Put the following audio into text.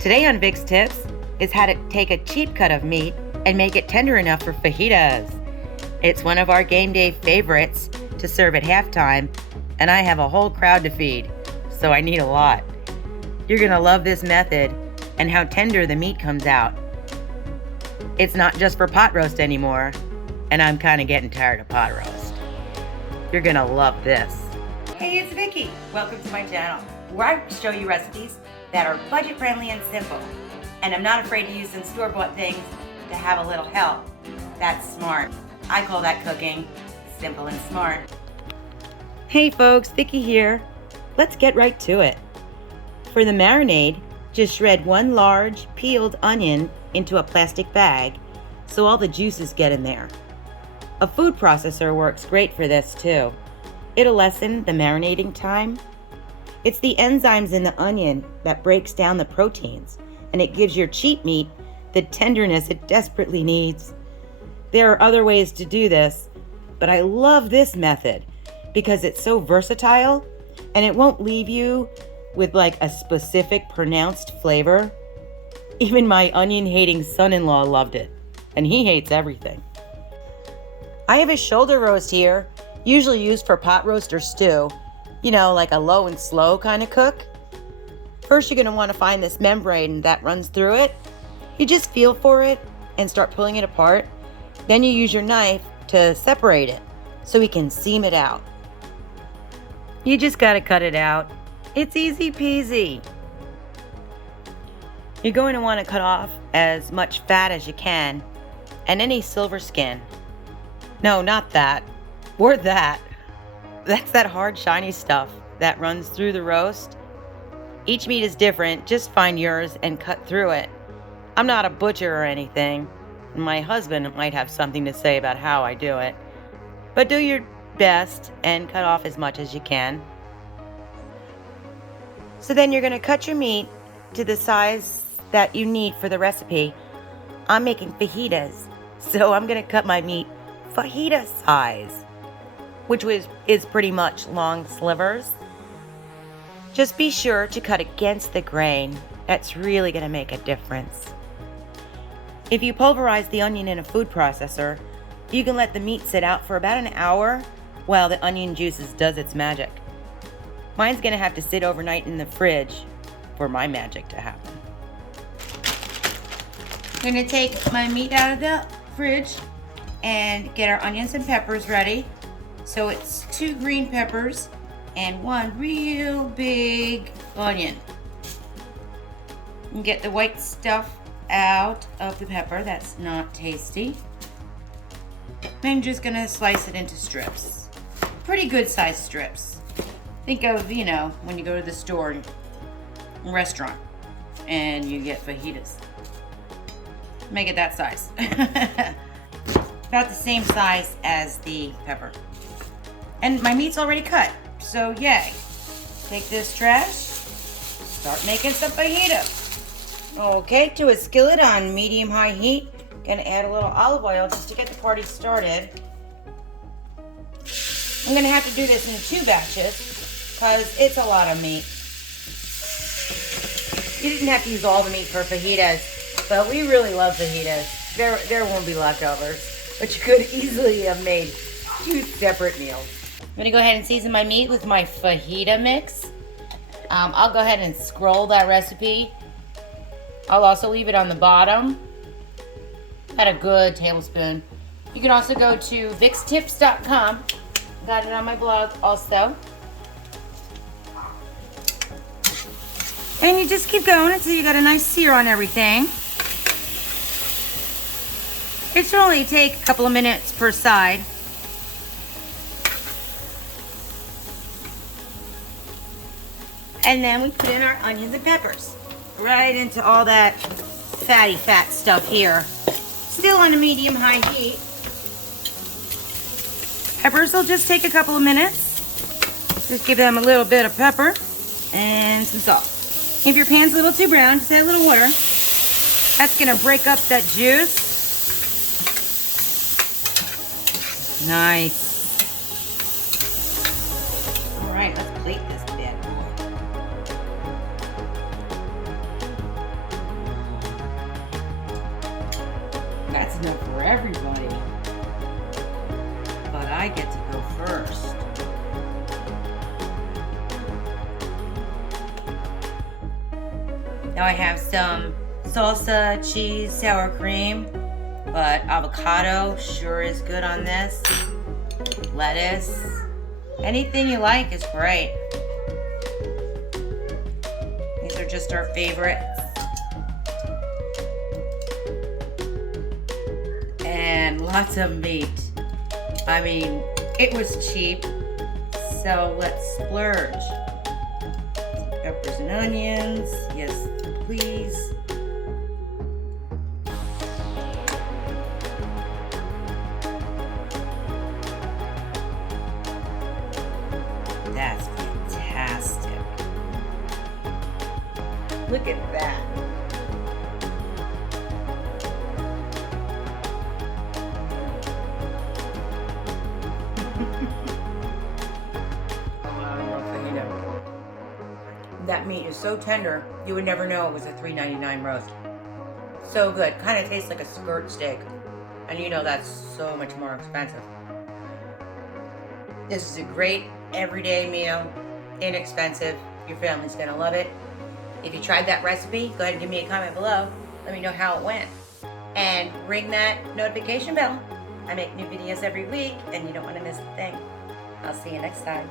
Today on Vic's Tips is how to take a cheap cut of meat and make it tender enough for fajitas. It's one of our game day favorites to serve at halftime, and I have a whole crowd to feed, so I need a lot. You're gonna love this method and how tender the meat comes out. It's not just for pot roast anymore, and I'm kind of getting tired of pot roast. You're gonna love this. Hey, it's Vicky. Welcome to my channel, where I show you recipes that are budget friendly and simple. And I'm not afraid to use some store-bought things to have a little help. That's smart. I call that cooking simple and smart. Hey folks, Vicky here. Let's get right to it. For the marinade, just shred one large peeled onion into a plastic bag so all the juices get in there. A food processor works great for this too. It'll lessen the marinating time. It's the enzymes in the onion that breaks down the proteins, and it gives your cheap meat the tenderness it desperately needs. There are other ways to do this, but I love this method because it's so versatile and it won't leave you with like a specific pronounced flavor. Even my onion-hating son-in-law loved it, and he hates everything. I have a shoulder roast here, usually used for pot roast or stew. You know, like a low and slow kind of cook. First, you're gonna wanna find this membrane that runs through it. You just feel for it and start pulling it apart. Then you use your knife to separate it so we can seam it out. You just gotta cut it out. It's easy peasy. You're going to wanna cut off as much fat as you can and any silver skin. No, not that, or that. That's that hard, shiny stuff that runs through the roast. Each meat is different. Just find yours and cut through it. I'm not a butcher or anything. My husband might have something to say about how I do it. But do your best and cut off as much as you can. So then you're going to cut your meat to the size that you need for the recipe. I'm making fajitas, so I'm going to cut my meat fajita size, which is pretty much long slivers. Just be sure to cut against the grain. That's really going to make a difference. If you pulverize the onion in a food processor, you can let the meat sit out for about an hour while the onion juices does its magic. Mine's going to have to sit overnight in the fridge for my magic to happen. I'm going to take my meat out of the fridge and get our onions and peppers ready. So it's 2 green peppers and 1 real big onion. And get the white stuff out of the pepper. That's not tasty. I'm just gonna slice it into strips. Pretty good sized strips. Think of, you know, when you go to the store, restaurant, and you get fajitas. Make it that size. About the same size as the pepper. And my meat's already cut, so yay. Take this trash, start making some fajitas. Okay, to a skillet on medium-high heat, gonna add a little olive oil just to get the party started. I'm gonna have to do this in 2 batches, because it's a lot of meat. You didn't have to use all the meat for fajitas, but we really love fajitas. There won't be leftovers, but you could easily have made 2 separate meals. I'm gonna go ahead and season my meat with my fajita mix. I'll go ahead and scroll that recipe. I'll also leave it on the bottom. About a good tablespoon. You can also go to vicstips.com. Got it on my blog also. And you just keep going until you got a nice sear on everything. It should only take a couple of minutes per side. And then we put in our onions and peppers. Right into all that fatty fat stuff here. Still on a medium-high heat. Peppers will just take a couple of minutes. Just give them a little bit of pepper and some salt. If your pan's a little too brown, just add a little water. That's gonna break up that juice. Nice. All right, let's plate this bad boy. That's enough for everybody. But I get to go first. Now I have some salsa, cheese, sour cream, but avocado sure is good on this. Lettuce. Anything you like is great. These are just our favorites. And lots of meat. I mean, it was cheap, so let's splurge. Peppers and onions, yes please. That's fantastic. Look at that. That meat is so tender, you would never know it was a $3.99 roast. So good. Kind of tastes like a skirt steak. And you know that's so much more expensive. This is a great everyday meal. Inexpensive. Your family's going to love it. If you tried that recipe, go ahead and give me a comment below. Let me know how it went. And ring that notification bell. I make new videos every week and you don't want to miss a thing. I'll see you next time.